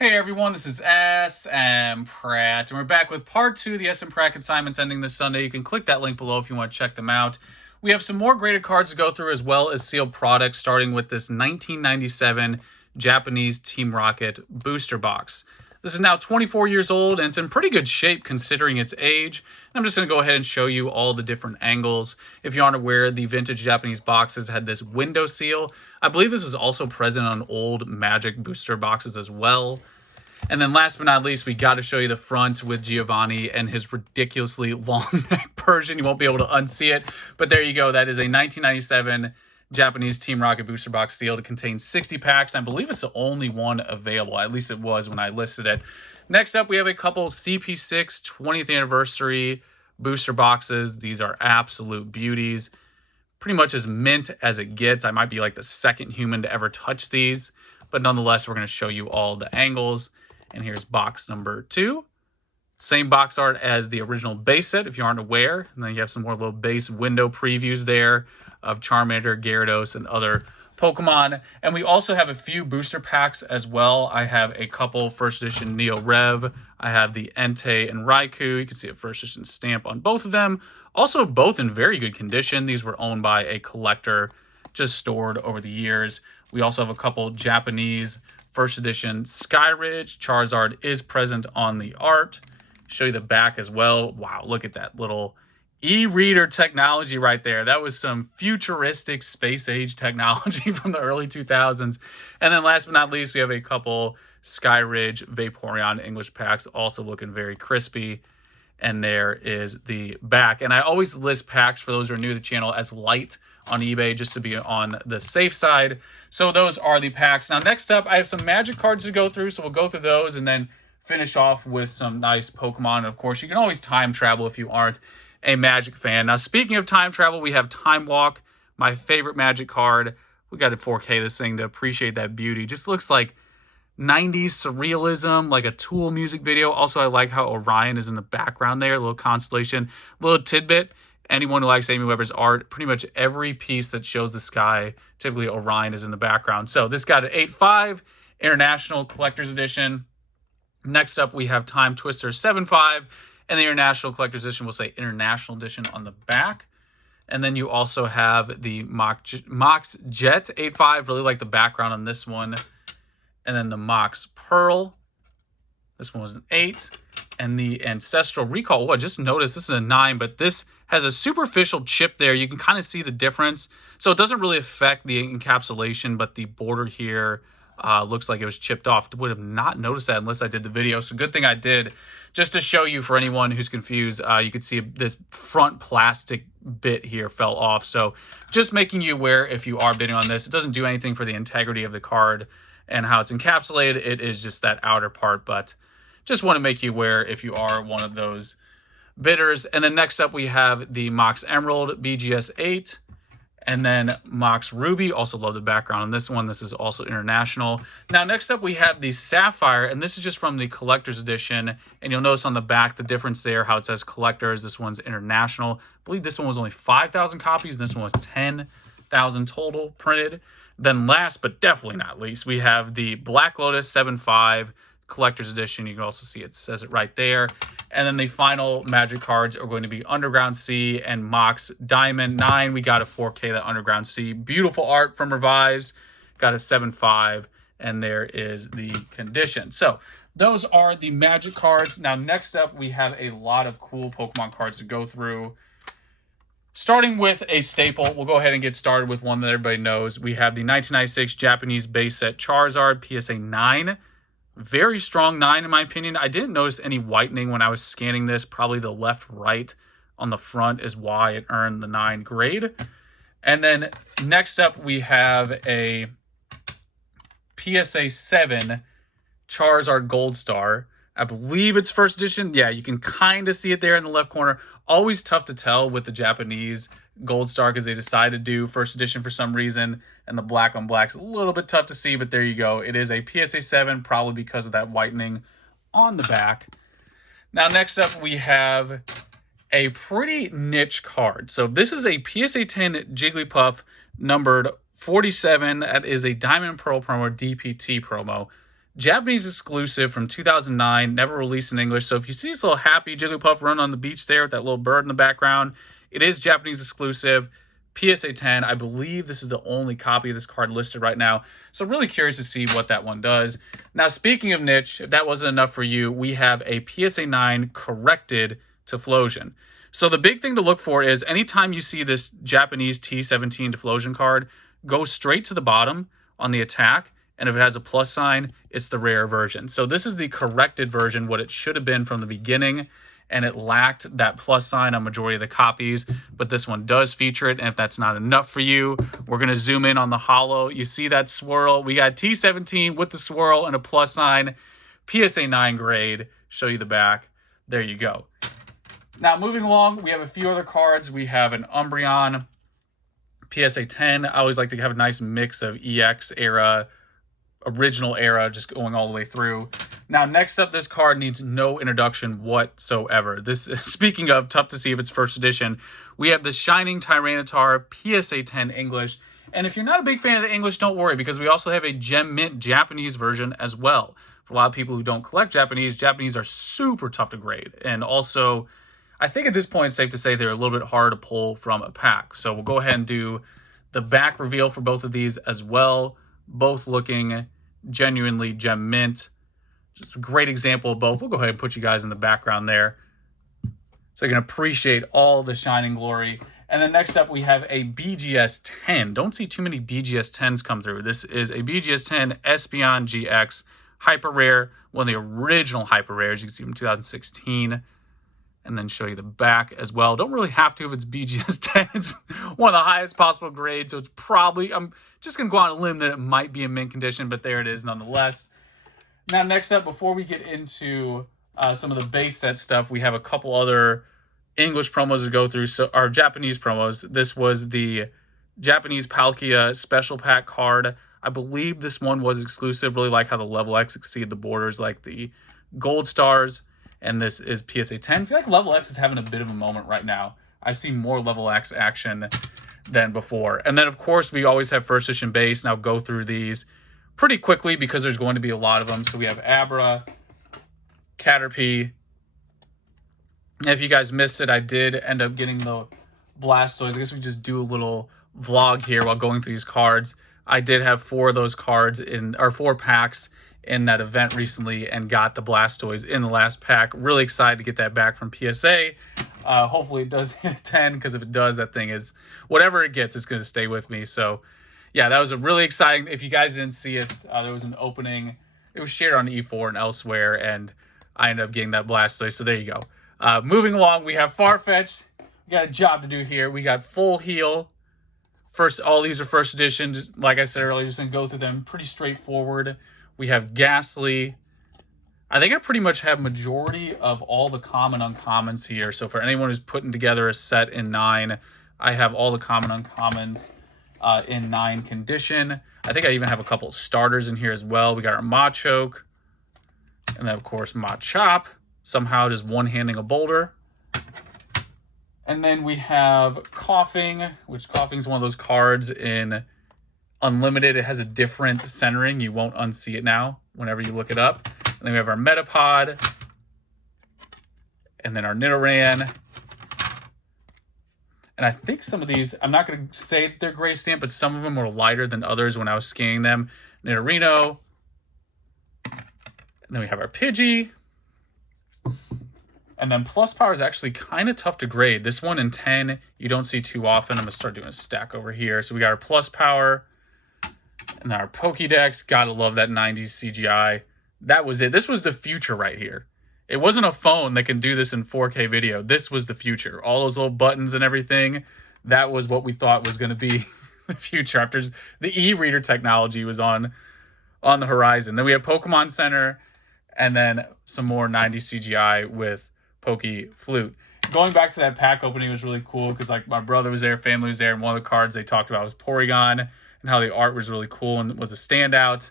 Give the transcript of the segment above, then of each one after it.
Hey everyone, this is smpratte, and we're back with part 2 of the smpratte consignments ending this Sunday. You can click that link below if you want to check them out. We have some more graded cards to go through as well as sealed products, starting with this 1997 Japanese Team Rocket booster box. This is now 24 years old, and it's in pretty good shape considering its age. I'm just going to go ahead and show you all the different angles. If you aren't aware, the vintage Japanese boxes had this window seal. I believe this is also present on old Magic booster boxes as well. And then last but not least, we got to show you the front with Giovanni and his ridiculously long neck Persian. You won't be able to unsee it, but there you go. That is a 1997 Japanese Team Rocket booster box seal. It contains 60 packs. I believe it's the only one available. At least it was when I listed it. Next up, we have a couple CP6 20th anniversary booster boxes. These are absolute beauties. Pretty much as mint as it gets. I might be like the second human to ever touch these, but nonetheless, we're going to show you all the angles. And here's box number 2. Same box art as the original base set, if you aren't aware. And then you have some more little base window previews there of Charmander, Gyarados, and other Pokemon. And we also have a few booster packs as well. I have a couple first edition Neo Rev. I have the Entei and Raikou. You can see a first edition stamp on both of them. Also, both in very good condition. These were owned by a collector, just stored over the years. We also have a couple Japanese first edition Skyridge. Charizard is present on the art. Show you the back as well. Wow, look at that little e-reader technology right there. That was some futuristic space age technology from the early 2000s. And then last but not least, we have a couple Skyridge Vaporeon English packs, also looking very crispy. And there is the back. And I always list packs for those who are new to the channel as light on eBay just to be on the safe side. So those are the packs. Now next up, I have some Magic cards to go through. So we'll go through those and then finish off with some nice Pokemon. And of course, you can always time travel if you aren't a Magic fan. Now speaking of time travel, we have Time Walk, my favorite Magic card. We got to 4K this thing to appreciate that beauty. Just looks like 90s surrealism, like a Tool music video. Also, I like how Orion is in the background there, a little constellation. Little tidbit, anyone who likes Amy Weber's art, pretty much every piece that shows the sky, typically Orion is in the background. So this got an 8.5 International Collector's Edition. Next up, we have Time Twister 7.5, and the International Collector's Edition will say International Edition on the back. And then you also have the Mox Jet 8.5. Really like the background on this one. And then the Mox Pearl. This one was an 8. And the Ancestral Recall. Oh, I just noticed this is a 9, but this has a superficial chip there. You can kind of see the difference. So it doesn't really affect the encapsulation, but the border here looks like it was chipped off. Would have not noticed that unless I did the video. So good thing I did. Just to show you for anyone who's confused, you could see this front plastic bit here fell off. So just making you aware if you are bidding on this. It doesn't do anything for the integrity of the card and how it's encapsulated. It is just that outer part, but just want to make you aware if you are one of those bidders. And then next up, we have the Mox Emerald BGS 8, and then Mox Ruby. Also love the background on this one. This is also international. Now, next up, we have the Sapphire, and this is just from the collector's edition. And you'll notice on the back the difference there, how it says collectors. This one's international. I believe this one was only 5,000 copies. This one was 10,000 total printed. Then last, but definitely not least, we have the Black Lotus 7.5 Collector's Edition. You can also see it says it right there. And then the final Magic cards are going to be Underground Sea and Mox Diamond 9. We got a 4K, that Underground Sea. Beautiful art from Revise. Got a 7.5, and there is the condition. So those are the Magic cards. Now next up, we have a lot of cool Pokemon cards to go through. Starting with a staple, we'll go ahead and get started with one that everybody knows. We have the 1996 Japanese base set Charizard PSA 9. Very strong 9 in my opinion. I didn't notice any whitening when I was scanning this. Probably the left-right on the front is why it earned the 9 grade. And then next up, we have a PSA 7 Charizard Gold Star. I believe it's first edition. Yeah, you can kind of see it there in the left corner. Always tough to tell with the Japanese Gold Star because they decided to do first edition for some reason. And the black on black's a little bit tough to see, but there you go. It is a PSA 7, probably because of that whitening on the back. Now, next up, we have a pretty niche card. So this is a PSA 10 Jigglypuff numbered 47. That is a Diamond Pearl promo, DPT promo. Japanese exclusive from 2009, never released in English. So if you see this little happy Jigglypuff run on the beach there with that little bird in the background, it is Japanese exclusive. PSA 10. I believe this is the only copy of this card listed right now. So really curious to see what that one does. Now, speaking of niche, if that wasn't enough for you, we have a PSA 9 corrected Typhlosion. So the big thing to look for is anytime you see this Japanese T17 Typhlosion card, go straight to the bottom on the attack. And if it has a plus sign, it's the rare version. So this is the corrected version, what it should have been from the beginning. And it lacked that plus sign on majority of the copies, but this one does feature it. And if that's not enough for you, we're going to zoom in on the holo. You see that swirl? We got T17 with the swirl and a plus sign, PSA 9 grade. Show you the back. There you go. Now, moving along, we have a few other cards. We have an Umbreon, PSA 10. I always like to have a nice mix of EX era, original era, just going all the way through. Now, next up, this card needs no introduction whatsoever. This, speaking of, tough to see if it's first edition, we have the Shining Tyranitar PSA 10 English. And if you're not a big fan of the English, don't worry, because we also have a Gem Mint Japanese version as well. For a lot of people who don't collect Japanese are super tough to grade. And also, I think at this point, it's safe to say they're a little bit hard to pull from a pack. So we'll go ahead and do the back reveal for both of these as well. Both looking genuinely Gem Mint. Just a great example of both. We'll go ahead and put you guys in the background there so you can appreciate all the shining glory. And then next up, we have a BGS 10. Don't see too many BGS 10s come through. This is a BGS 10 Espeon GX Hyper Rare, one of the original Hyper Rares. You can see from 2016. And then show you the back as well. Don't really have to if it's BGS 10. It's one of the highest possible grades, so it's probably, I'm just going to go on a limb that it might be in mint condition, but there it is nonetheless. Now, next up, before we get into some of the base set stuff, we have a couple other English promos to go through, so our Japanese promos. This was the Japanese Palkia special pack card. I believe this one was exclusive. Really like how the Level X exceed the borders like the Gold Stars. And this is PSA 10. I feel like Level X is having a bit of a moment right now. I see more Level X action than before. And then, of course, we always have first edition base. Now go through these pretty quickly because there's going to be a lot of them. So we have Abra, Caterpie. And if you guys missed it, I did end up getting the Blastoise. I guess we just do a little vlog here while going through these cards. I did have 4 of those cards or 4 packs in that event recently and got the Blastoise in the last pack. Really excited to get that back from PSA. Hopefully it does hit 10, because if it does, that thing is, whatever it gets, it's going to stay with me. So yeah, that was a really exciting, if you guys didn't see it, there was an opening. It was shared on E4 and elsewhere, and I ended up getting that Blastoise. So there you go. Moving along, we have Farfetch'd. We got a job to do here. We got Full Heal. All these are first editions. Like I said earlier, just going to go through them pretty straightforward. We have Ghastly. I think I pretty much have majority of all the common uncommons here. So for anyone who's putting together a set in 9, I have all the common uncommons in 9 condition. I think I even have a couple starters in here as well. We got our Machoke. And then, of course, Machop. Somehow just one-handing a boulder. And then we have Coughing, which Coughing is one of those cards in Unlimited. It has a different centering. You won't unsee it now whenever you look it up. And then we have our Metapod. And then our Nidoran. And I think some of these, I'm not going to say they're gray stamp, but some of them were lighter than others when I was scanning them. Nidorino. And then we have our Pidgey. And then Plus Power is actually kind of tough to grade. This one in 10, you don't see too often. I'm going to start doing a stack over here. So we got our Plus Power and our Pokédex. Gotta love that 90s CGI. That was it. This was the future right here. It wasn't a phone that can do this in 4K video. This was the future. All those little buttons and everything, that was what we thought was going to be the future after the e-reader technology was on the horizon. Then we have Pokemon Center and then some more 90s CGI with Poke Flute. Going back to that pack opening was really cool because like my brother was there, family was there, and one of the cards they talked about was Porygon and how the art was really cool and was a standout,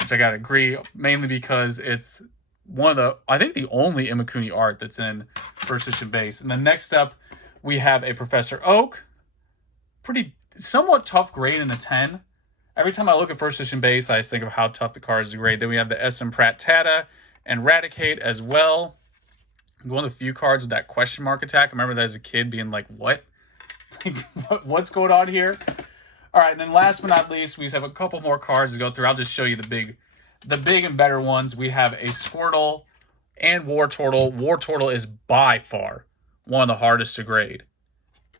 which I gotta agree, mainly because it's one of the, I think the only Imakuni art that's in first edition base. And then next up, we have a Professor Oak. Pretty, somewhat tough grade in a 10. Every time I look at first edition base, I just think of how tough the cards are great. Then we have the smpratte and Raticate as well. One of the few cards with that question mark attack. I remember that as a kid being like, what? What's going on here? All right, and then last but not least, we just have a couple more cards to go through. I'll just show you the big and better ones. We have a Squirtle and War Turtle. War Turtle is by far one of the hardest to grade.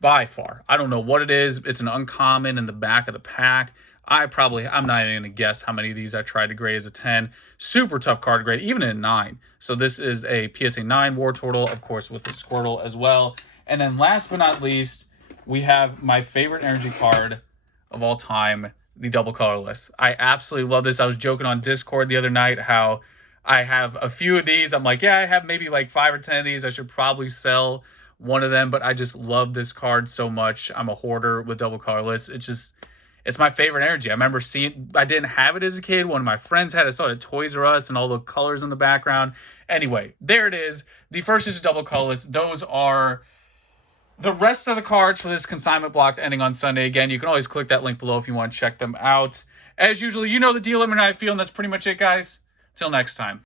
By far. I don't know what it is. It's an uncommon in the back of the pack. I'm not even going to guess how many of these I tried to grade as a 10. Super tough card to grade, even in a 9. So this is a PSA 9 War Turtle, of course, with the Squirtle as well. And then last but not least, we have my favorite energy card of all time, the double colorless. I absolutely love this. I was joking on Discord the other night how I have a few of these. I'm like, yeah, I have maybe like 5 or 10 of these. I should probably sell one of them, but I just love this card so much. I'm a hoarder with double colorless. It's my favorite energy. I remember I didn't have it as a kid. One of my friends had it. I saw it at Toys R Us and all the colors in the background. Anyway, there it is. The first is double colorless. Those are the rest of the cards for this consignment block ending on Sunday. Again, you can always click that link below if you want to check them out. As usual, you know the deal. Let me know how you feel, and that's pretty much it, guys. Till next time.